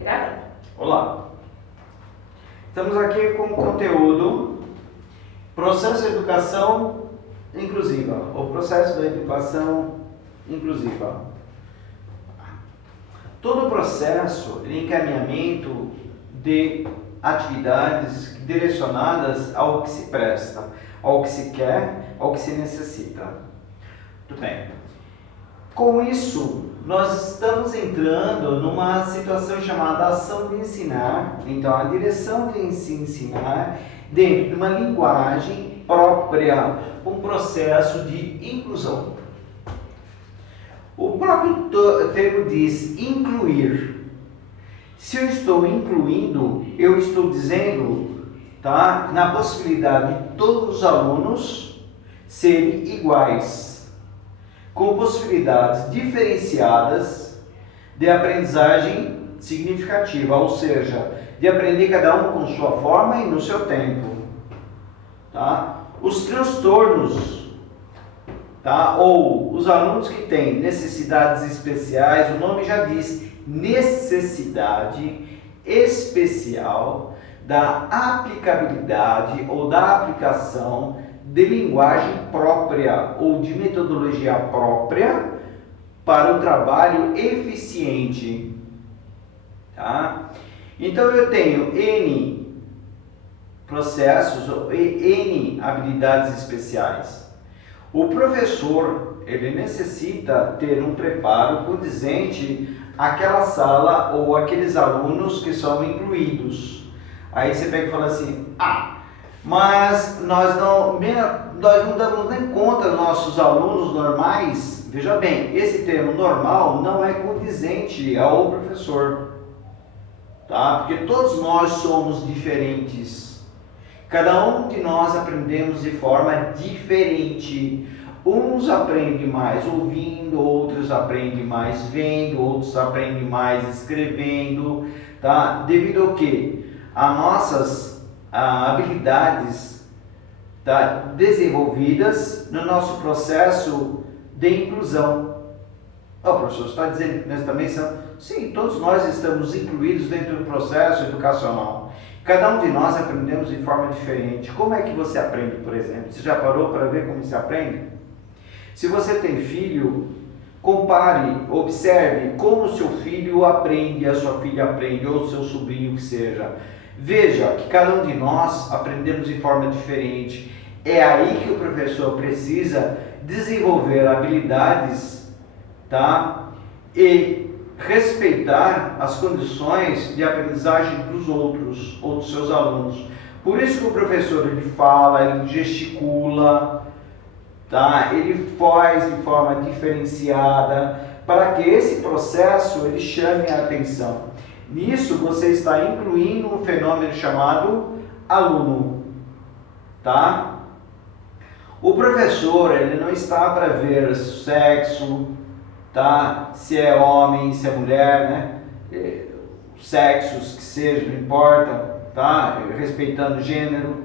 Gravando. Olá! Estamos aqui com o conteúdo Processo de Educação Inclusiva, ou Processo da Educação Inclusiva. Todo o processo de encaminhamento de atividades direcionadas ao que se presta, ao que se quer, ao que se necessita. Tudo bem. Com isso, nós estamos entrando numa situação chamada ação de ensinar. Então, a direção de se ensinar dentro de uma linguagem própria, um processo de inclusão. O próprio termo diz incluir. Se eu estou incluindo, eu estou dizendo, tá, na possibilidade de todos os alunos serem iguais, com possibilidades diferenciadas de aprendizagem significativa, ou seja, de aprender cada um com sua forma e no seu tempo. Tá? Os transtornos, tá? Ou os alunos que têm necessidades especiais, o nome já diz, necessidade especial da aplicabilidade ou da aplicação de linguagem própria ou de metodologia própria para o trabalho eficiente. Tá? Então eu tenho N processos ou N habilidades especiais. O professor, ele necessita ter um preparo condizente àquela sala ou aqueles alunos que são incluídos. Aí você pega e fala assim, mas nós não damos nem conta dos nossos alunos normais. Veja bem, esse termo normal não é condizente ao professor, tá? Porque todos nós somos diferentes. Cada um de nós aprendemos de forma diferente. Uns aprendem mais ouvindo, outros aprendem mais vendo, outros aprendem mais escrevendo, tá? Devido ao quê? As nossas habilidades, tá, desenvolvidas no nosso processo de inclusão. O professor está dizendo que nós também somos... Sim, todos nós estamos incluídos dentro do processo educacional. Cada um de nós aprendemos de forma diferente. Como é que você aprende, por exemplo? Você já parou para ver como se aprende? Se você tem filho, compare, observe como o seu filho aprende, a sua filha aprende, ou o seu sobrinho que seja. Veja que cada um de nós aprendemos de forma diferente. É aí que o professor precisa desenvolver habilidades, tá? E respeitar as condições de aprendizagem dos outros, ou dos seus alunos. Por isso que o professor, ele fala, ele gesticula, tá? Ele faz de forma diferenciada, para que esse processo ele chame a atenção. Nisso você está incluindo um fenômeno chamado aluno, tá? O professor, ele não está para ver sexo, tá? Se é homem, se é mulher, né? Sexos que seja, não importa, tá? Respeitando o gênero,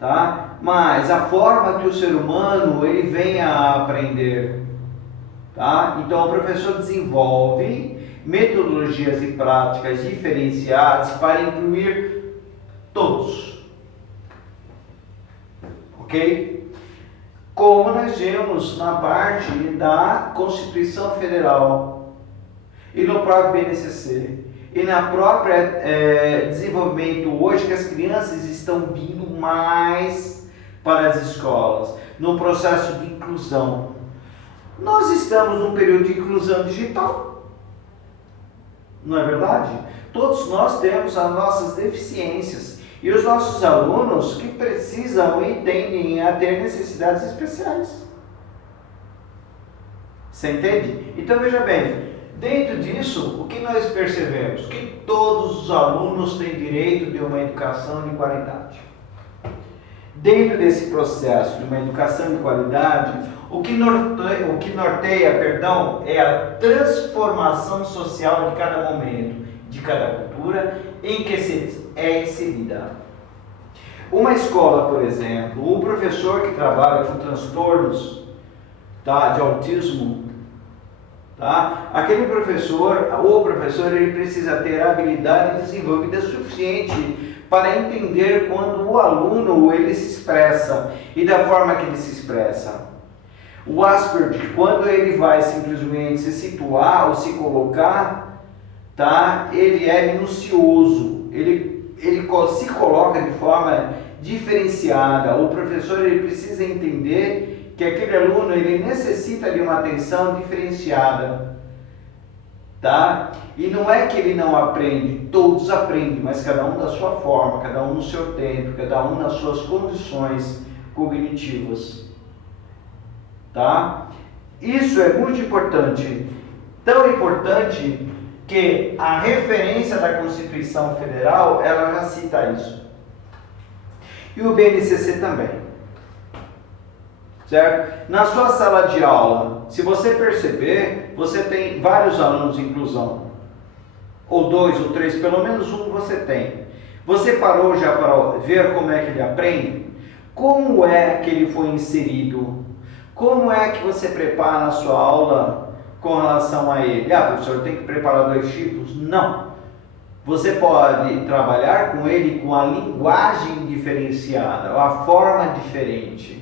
tá? Mas a forma que o ser humano ele vem a aprender, tá? Então o professor desenvolve metodologias e práticas diferenciadas para incluir todos, ok? Como nós vemos na parte da Constituição Federal e no próprio BNCC e na própria desenvolvimento hoje que as crianças estão vindo mais para as escolas, no processo de inclusão. Nós estamos num período de inclusão digital, não é verdade? Todos nós temos as nossas deficiências. E os nossos alunos que precisam e tendem a ter necessidades especiais. Você entende? Então veja bem, dentro disso, o que nós percebemos? Que todos os alunos têm direito de uma educação de qualidade. Dentro desse processo de uma educação de qualidade, o que norteia, é a transformação social de cada momento, de cada cultura em que se é inserida. Uma escola, por exemplo, um professor que trabalha com transtornos, tá, de autismo, Tá? Aquele professor, o professor, ele precisa ter habilidade desenvolvida suficiente para entender quando o aluno ele se expressa e da forma que ele se expressa. O Asperger, quando ele vai simplesmente se situar ou se colocar, tá? Ele é minucioso, ele se coloca de forma diferenciada. O professor ele precisa entender que aquele aluno ele necessita de uma atenção diferenciada, tá? E não é que ele não aprende, todos aprendem, mas cada um da sua forma, cada um no seu tempo, cada um nas suas condições cognitivas, tá? Isso é muito importante, tão importante que a referência da Constituição Federal, ela já cita isso. E o BNCC também. Certo? Na sua sala de aula, se você perceber, você tem vários alunos em inclusão. Ou 2 ou 3, pelo menos um você tem. Você parou já para ver como é que ele aprende? Como é que ele foi inserido? Como é que você prepara a sua aula com relação a ele? Ah, professor, tem que preparar 2 tipos? Não. Você pode trabalhar com ele com a linguagem diferenciada, a forma diferente.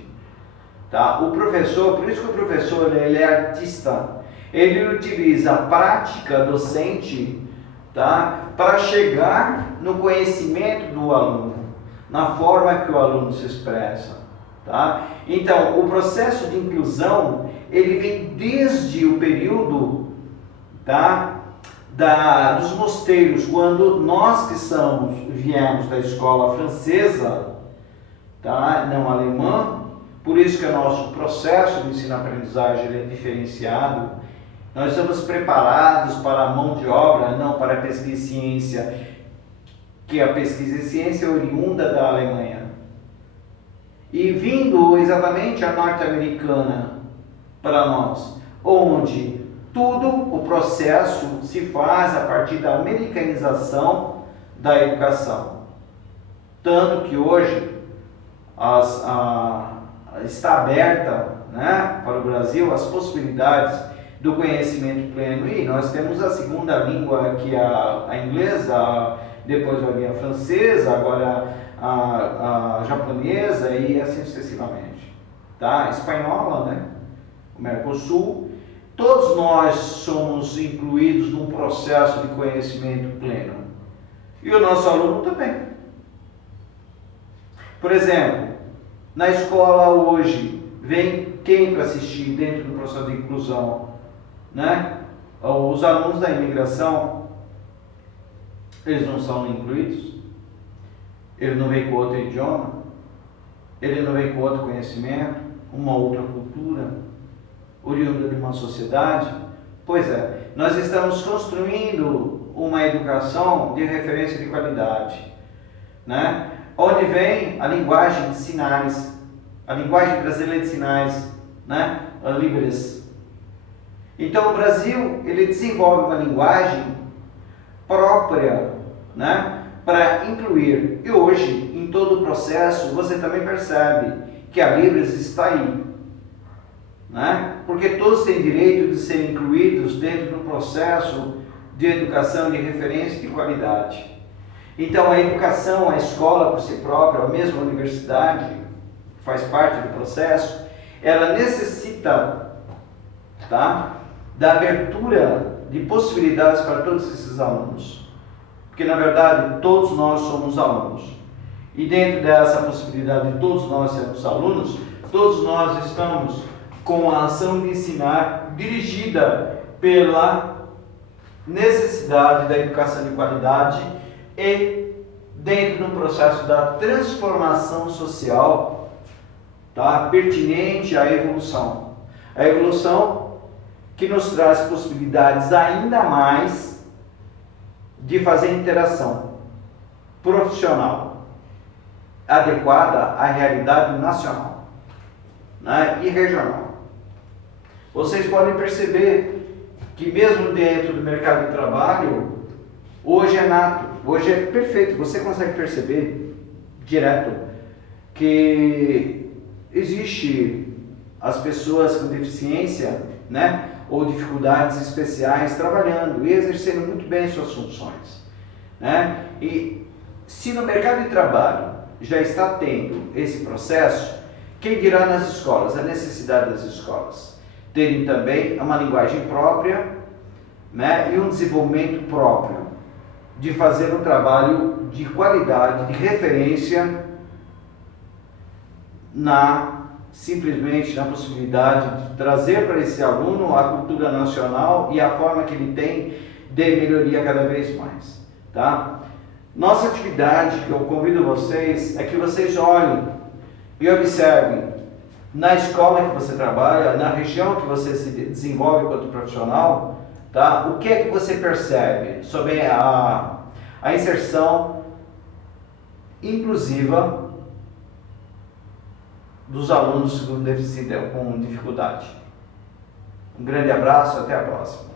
Tá? O professor, por isso que o professor ele é artista, ele utiliza a prática docente, tá? Para chegar no conhecimento do aluno, na forma que o aluno se expressa. Tá? Então, o processo de inclusão, ele vem desde o período, tá? Dos mosteiros, quando nós que viemos da escola francesa, tá? Não alemã. Por isso que o nosso processo de ensino-aprendizagem é diferenciado. Nós estamos preparados para a mão de obra, não para a pesquisa e ciência, que a pesquisa e ciência é oriunda da Alemanha. E vindo exatamente a norte-americana para nós, onde tudo o processo se faz a partir da americanização da educação. Tanto que hoje está aberta, né, para o Brasil as possibilidades do conhecimento pleno, e nós temos a segunda língua que é a inglesa, depois vai vir a francesa, agora a japonesa e assim sucessivamente, tá? A espanhola, né? O Mercosul. Todos nós somos incluídos num processo de conhecimento pleno, e o nosso aluno também. Por exemplo, na escola hoje, vem quem para assistir dentro do processo de inclusão? Né? Os alunos da imigração, eles não são incluídos? Ele não vem com outro idioma? Ele não vem com outro conhecimento? Uma outra cultura? Oriunda de uma sociedade? Pois é, nós estamos construindo uma educação de referência de qualidade, né? Onde vem a linguagem de sinais, a linguagem brasileira de sinais, né? A Libras. Então o Brasil, ele desenvolve uma linguagem própria, né? Para incluir. E hoje, em todo o processo, você também percebe que a Libras está aí, né? Porque todos têm direito de serem incluídos dentro do processo de educação de referência e de qualidade. Então, a educação, a escola por si própria, a mesma universidade, faz parte do processo, ela necessita, tá, da abertura de possibilidades para todos esses alunos. Porque, na verdade, todos nós somos alunos. E dentro dessa possibilidade de todos nós sermos alunos, todos nós estamos com a ação de ensinar dirigida pela necessidade da educação de qualidade e dentro do processo da transformação social, tá, pertinente à evolução. A evolução que nos traz possibilidades ainda mais de fazer interação profissional adequada à realidade nacional, né, e regional. Vocês podem perceber que mesmo dentro do mercado de trabalho, hoje é nato, hoje é perfeito, você consegue perceber direto que existe as pessoas com deficiência, né? ou dificuldades especiais trabalhando e exercendo muito bem suas funções, né? E se no mercado de trabalho já está tendo esse processo, quem dirá nas escolas, a necessidade das escolas terem também uma linguagem própria, né? E um desenvolvimento próprio de fazer um trabalho de qualidade, de referência simplesmente na possibilidade de trazer para esse aluno a cultura nacional e a forma que ele tem de melhoria cada vez mais, tá? Nossa atividade, que eu convido vocês, é que vocês olhem e observem na escola que você trabalha, na região que você se desenvolve enquanto profissional, tá? O que é que você percebe sobre a inserção inclusiva dos alunos com dificuldade. Um grande abraço, até a próxima.